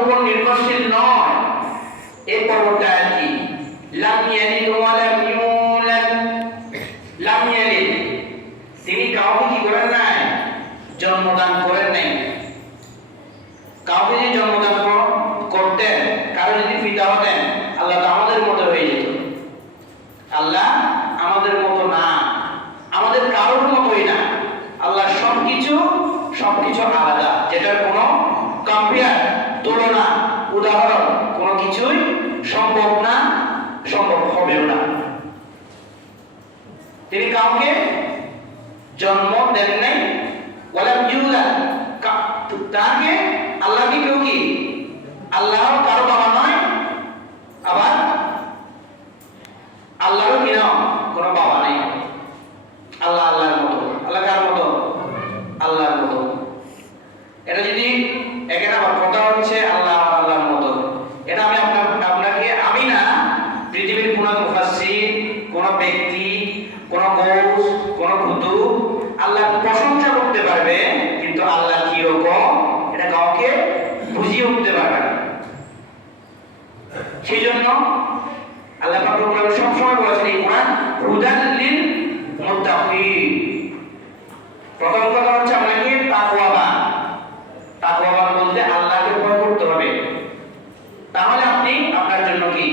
উপর নির্ভরশীল নয়। এই পর্বটা আর লাম ইয়ালিদ ওয়া লাম লাম ইয়ালিদ, তিনি কাউকে কি করেন নাই? জন্মদান করেন নাই। কাউকে যদি জন্মদান করতেন, কারও যদি পিতা হতেন, আল্লাহ তো আমাদের মতো হয়ে যেত। আল্লাহ আমাদের মতো না। আমাদের কারোর মতোই না। আল্লাহ সবকিছু সবকিছু আলাদা যেটার কোনো কম্পেয়ার তুলনা উদাহরণ কোনো কিছুই সম্ভব না সম্ভব হবেও না তিনি কাউকে জন্ম দেন নাই। ওয়ালাম ইউলাদ তাকে আল্লাহ কি কেউ কি? আল্লাহ কারও বাবা নয়। আবার আল্লাহরও কি নাম? কোনো বাবা নেই আল্লাহ আল্লাহর মতো আল্লাহ কার মতো আল্লাহর মতো এটা যদি এখানে আবার কথা হচ্ছে আল্লাহ আল্লাহর মতো এটা আমি আপনার আপনাকে আমি না পৃথিবীর কোনো মুফাসসির কোনো ব্যক্তি কোনো গৌস কোনো কুতুব আল্লাহর প্রশংসা করতে পারবে কিন্তু আল্লাহ কি রকম এটা কাউকে বুঝিয়ে উঠতে পারবে না সেই জন্য আল্লাহ পাক রব্বুল আলামিন সবসময় বলেছেন এই কোরআন হুদান লিল মুত্তাকিন প্রথম কথা হচ্ছে আপনাকে তাকওয়াবান তাকওয়াবান বলতে আল্লাহকে হবে। তাহলে আপনি আপনার জন্য কি?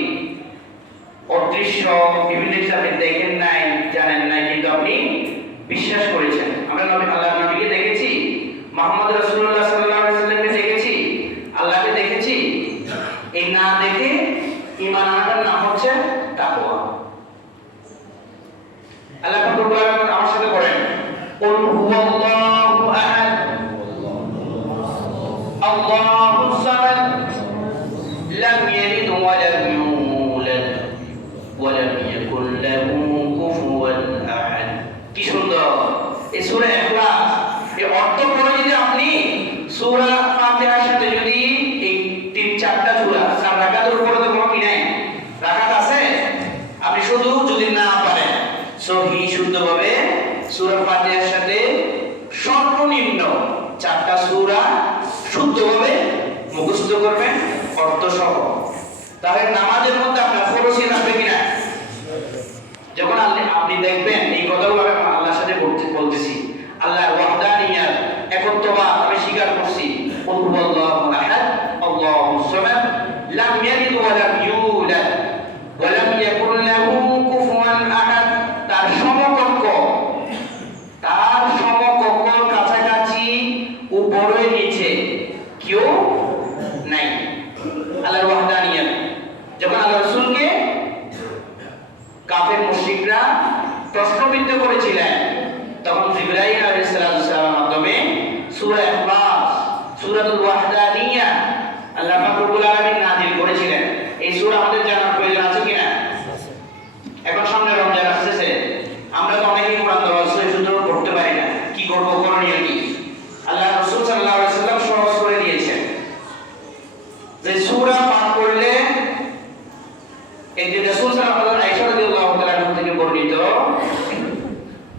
অদৃশ্য, বিভিন্ন আপনি দেখেন নাই, জানেন নাই, কিন্তু আপনি বিশ্বাস করেছেন। আমরা নবী আল্লাহ নবীকে দেখেছি, মোহাম্মদ রাসূলুল্লাহ সাল্লাল্লাহু আলাইহি সাল্লামকে দেখেছি, আল্লাহকে দেখেছি। এই না দেখে ঈমান আনার নাম হচ্ছে তাকওয়া। আল্লাহ পাক রব্বুল আমার সাথে পড়েন, কুল হুয়াল্লাহু আহাদ আল্লাহুস সামাদ লাম ইয়ালিদ ওয়া লাম ইউলাদ ওয়া লাম ইয়াকুল লাহু কুফুয়ান আহাদ কি সুন্দর এই সূরা ইখলাস এই অর্থ করে যদি আপনি সূরা ফাতিহার সাথে যদি এই তিন চারটা সূরা চার রাকাতের উপরে তো কোনো কি নাই রাকাত আছে আপনি শুধু যদি না পারেন সহি শুদ্ধভাবে সূরা ফাতিহার সাথে সর্বনিম্ন চারটা শুদ্ধভাবে মুখস্থ করবেন অর্থ সহ তাহলে নামাজের মধ্যে আপনার ফরসি থাকবে কিনা? যখন আপনি দেখবেন এই কথাগুলো আল্লাহর সাথে বলতে বলতেছি। আল্লাহর একত্ববাদ আমি স্বীকার করছি কুল হুয়াল্লাহু আহাদ আল্লাহুস সামাদ লাম ইয়ালিদ ওয়া লাম ইউলাদ ওয়া লাম ইয়াকুল লাহু কুফুয়ান আহাদ তার সমকক্ষ তার সমকক্ষ কাছাকাছি উপরে নিচে কেউ নাই আল্লাহর ওয়াহদানিয়াত যখন আল্লাহ রাসূলকে কাফের মুশরিকরা প্রশ্নবিদ্ধ করেছিলেন তখন জিবরাইল আলাইহিস সালামের মাধ্যমে সূরা ইখলাস সূরাতুল ওয়াহদানিয়া আল্লাহ পাক রব্বুল আলামিন নাযিল করেছিলেন এই সূরা আমাদের জানার প্রয়োজন আছে কিনা এখন সামনে রমজান আসতেছে আমরা তো অনেকেই কোরআন দেওয়া সহি শুদ্ধ পড়তে পারি না কি করব করণীয় কি আল্লাহ রাসূল সাল্লাল্লাহু আলাইহি সাল্লাম সহজ করে দিয়েছেন যে সূরা পাঠ করলে একদিন রাসূল সাল্লাল্লাহু আলাইহি আয়েশা রাদিয়াল্লাহু তাআলা আনহা থেকে বর্ণিত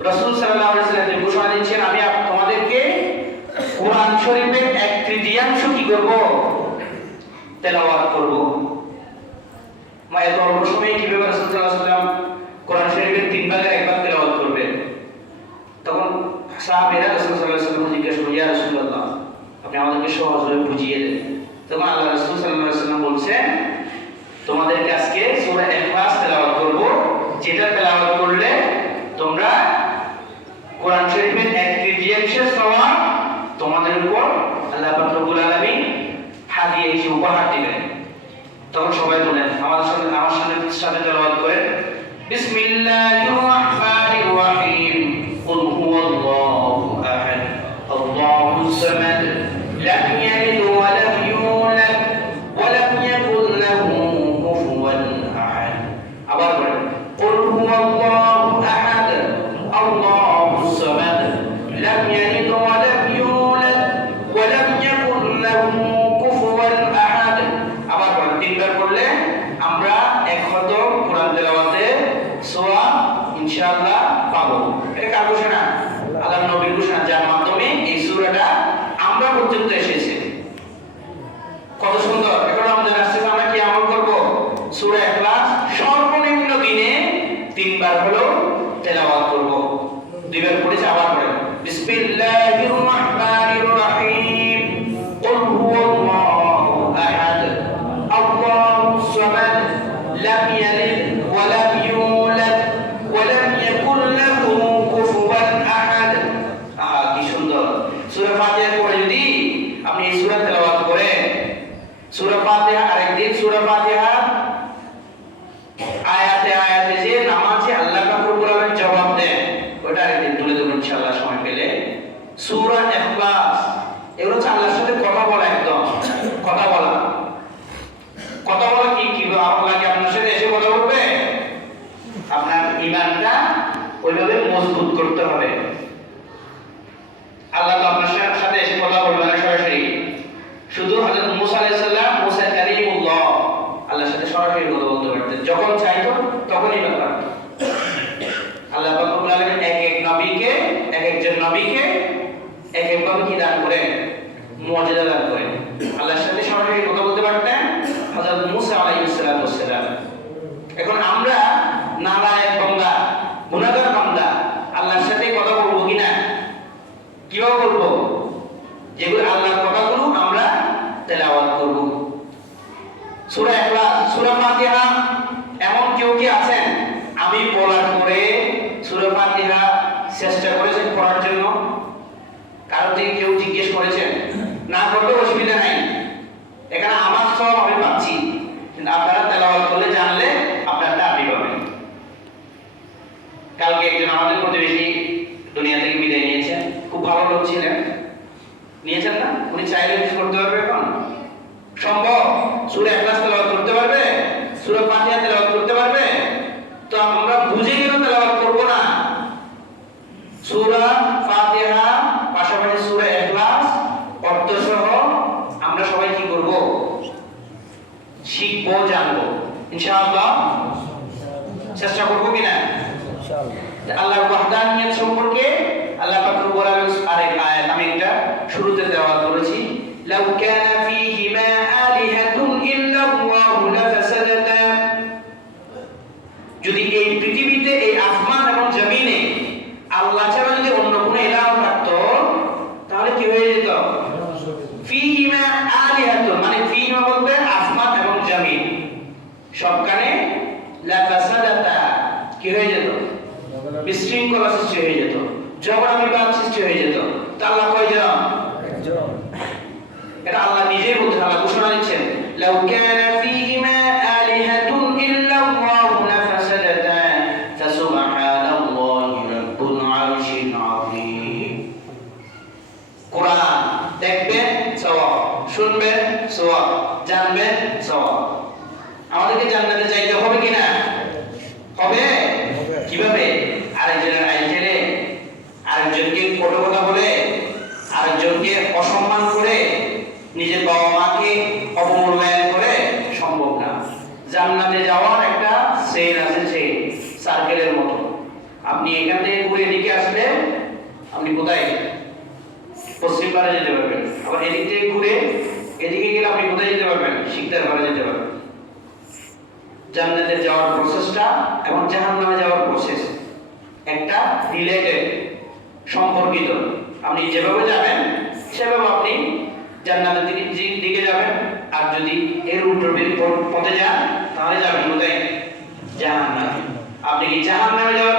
রাসূল সাল্লাল্লাহু আলাইহি সাল্লাম তিনি ঘোষণা দিচ্ছেন আমি আপ- তোমাদেরকে কোরআন শরীফের এক তৃতীয়াংশ কি করব, তেলাওয়াত করব। মা এত অল্প সময়ে কীভাবে রাসূল সাল্লাল্লাহু সাল্লাম কোরআন শরীফের তিন ভাগের এক ভাগ তেলাওয়াত করবে? তখন সাহাবীরা রাসূল সাল্লাল্লাহু জিজ্ঞাসা করলেন ইয়া রাসূলুল্লাহ, আপনি আমাদেরকে সহজভাবে বুঝিয়ে দেন। তখন আল্লাহ রাসূল সাল্লাল্লাহু আলাইহি বলছেন, তোমাদেরকে আজকে সূরা ইখলাস তেলাওয়াত করব। যেটা তেলাওয়াত করলে তোমরা কোরআন শরীফের এক তৃতীয়াংশের সমান তোমাদের উপর আল্লাহ পাক রব্বুল আলামিন তখন সবাই বলেন আমাদের সাথে আমার সাথে সাথে তেলাওয়াত করেন। বিসমিল্লাহির রহমানির রহিম। এক খতম কোরআন তেলাওয়াতে সোয়া ইনশাআল্লাহ পাবো। এটা কার ঘোষণা? আল্লাহ নবীর ঘোষণা, যার মাধ্যমে এই সূরাটা আমরা পর্যন্ত এসেছে। কত সুন্দর। এখন রমজান আসছে আমরা কি আমল করব? সূরা ইখলাস সর্বনিম্ন দিনে তিনবার হলো তেলাওয়াত করব। দুইবার পড়েছে, আবার পড়ে বিসমিল্লাহির রহমানির রহিম। সরাসরি কথা বলতে পারতেন। যখন চাইতো, তখনই ব্যাপার। আল্লাহ রব্বুল আলামিন এক এক নবীকে, এক একজন নবীকে, এক এক ভাবে কি দান করেন? মর্যাদা দান করেন। আল্লাহর সাথে সরাসরি কথা বলতে পারতেন? হযরত মুসা আলাইহিস সালাম এখন আমরা নালায়েক বান্দা গুনাহগার বান্দা আল্লাহর সাথে কথা বলব কিনা কীভাবে বলব যেগুলো আল্লাহর কথাগুলো আমরা তেলাওয়াত করব সূরা ইখলাস সূরা ফাতিহা এমন কেউ কি আছেন আমি বলার পরে সূরা ফাতিহা চেষ্টা করেছেন পড়ার জন্য, কারও থেকে কেউ জিজ্ঞেস করেছেন, না করলেও অসুবিধা নাই। এখানে আমার সব আমি পাচ্ছি, কিন্তু আপনারা তেলাওয়াত করলে জানলে আপনারটা আপনি পাবেন। কালকে একজন আমাদের প্রতিবেশী দুনিয়া থেকে বিদায় নিয়েছেন, খুব ভালো লোক ছিলেন। নিয়েছেন না? উনি চাইলে কিছু করতে পারবে এখন? সম্ভব? সুরে একলাস তেলাওয়াত করতে পারবে? সুরে ফাতিহা তেলাওয়াত করতে পারবে তো আমরা বুঝে কেন তেলাওয়াত করব না সূরা ফাতিহা পাশাপাশি সূরা ইখলাস অর্থ সহ আমরা সবাই কি করব শিখব জানব ইনশাআল্লাহ। চেষ্টা করব কিনা আল্লাহর ওয়াহদানিয়ত সম্পর্কে লাফাসাদাতা কি হয়ে যেত? বিশৃঙ্খলা সৃষ্টি হয়ে যেত। ঝগড়া বিবাদ সৃষ্টি হয়ে যেত। তা আল্লাহ কয়জন? এটা আল্লাহ নিজেই বলছেন আল্লাহ ঘোষণা দিচ্ছেন। লাউ কানা ফীহিমা আলিহাতুন ইল্লাল্লাহু লাফাসাদাতা ফাসুবহানাল্লাহি রাব্বুল আরশিল আযীম। কোরআন দেখবেন সওয়াব। শুনবেন সওয়াব। জানবেন সওয়াব। আমাদেরকে জান্নাতে আরেকজনকে অসম্মান করে, নিজের বাবা মাকে অবমূল্যায়ন করে সম্ভব না। জান্নাতে যাওয়ার একটা সেল আছে সেই সার্কেলের মতো। আপনি এখান থেকে ঘুরে এদিকে আসলে আপনি কোথায়? পশ্চিম পারে যেতে পারবেন। আবার এদিক থেকে ঘুরে এদিকে গেলে আপনি কোথায় যেতে পারবেন? শিকদার পারে যেতে পারবেন। জান্নাতে যাওয়ার প্রসেসটা এবং জাহান্নামে যাওয়ার প্রসেস একটা রিলেটেড সম্পর্কিত। আপনি যেভাবে যাবেন সেভাবে আপনি জান্নাতের দিকে দিকে যাবেন। আর যদি এর উল্টো পথে যান, তাহলে যাবেন কোথায়? জাহান্নামে। আপনি কি জাহান্নামে যাওয়ার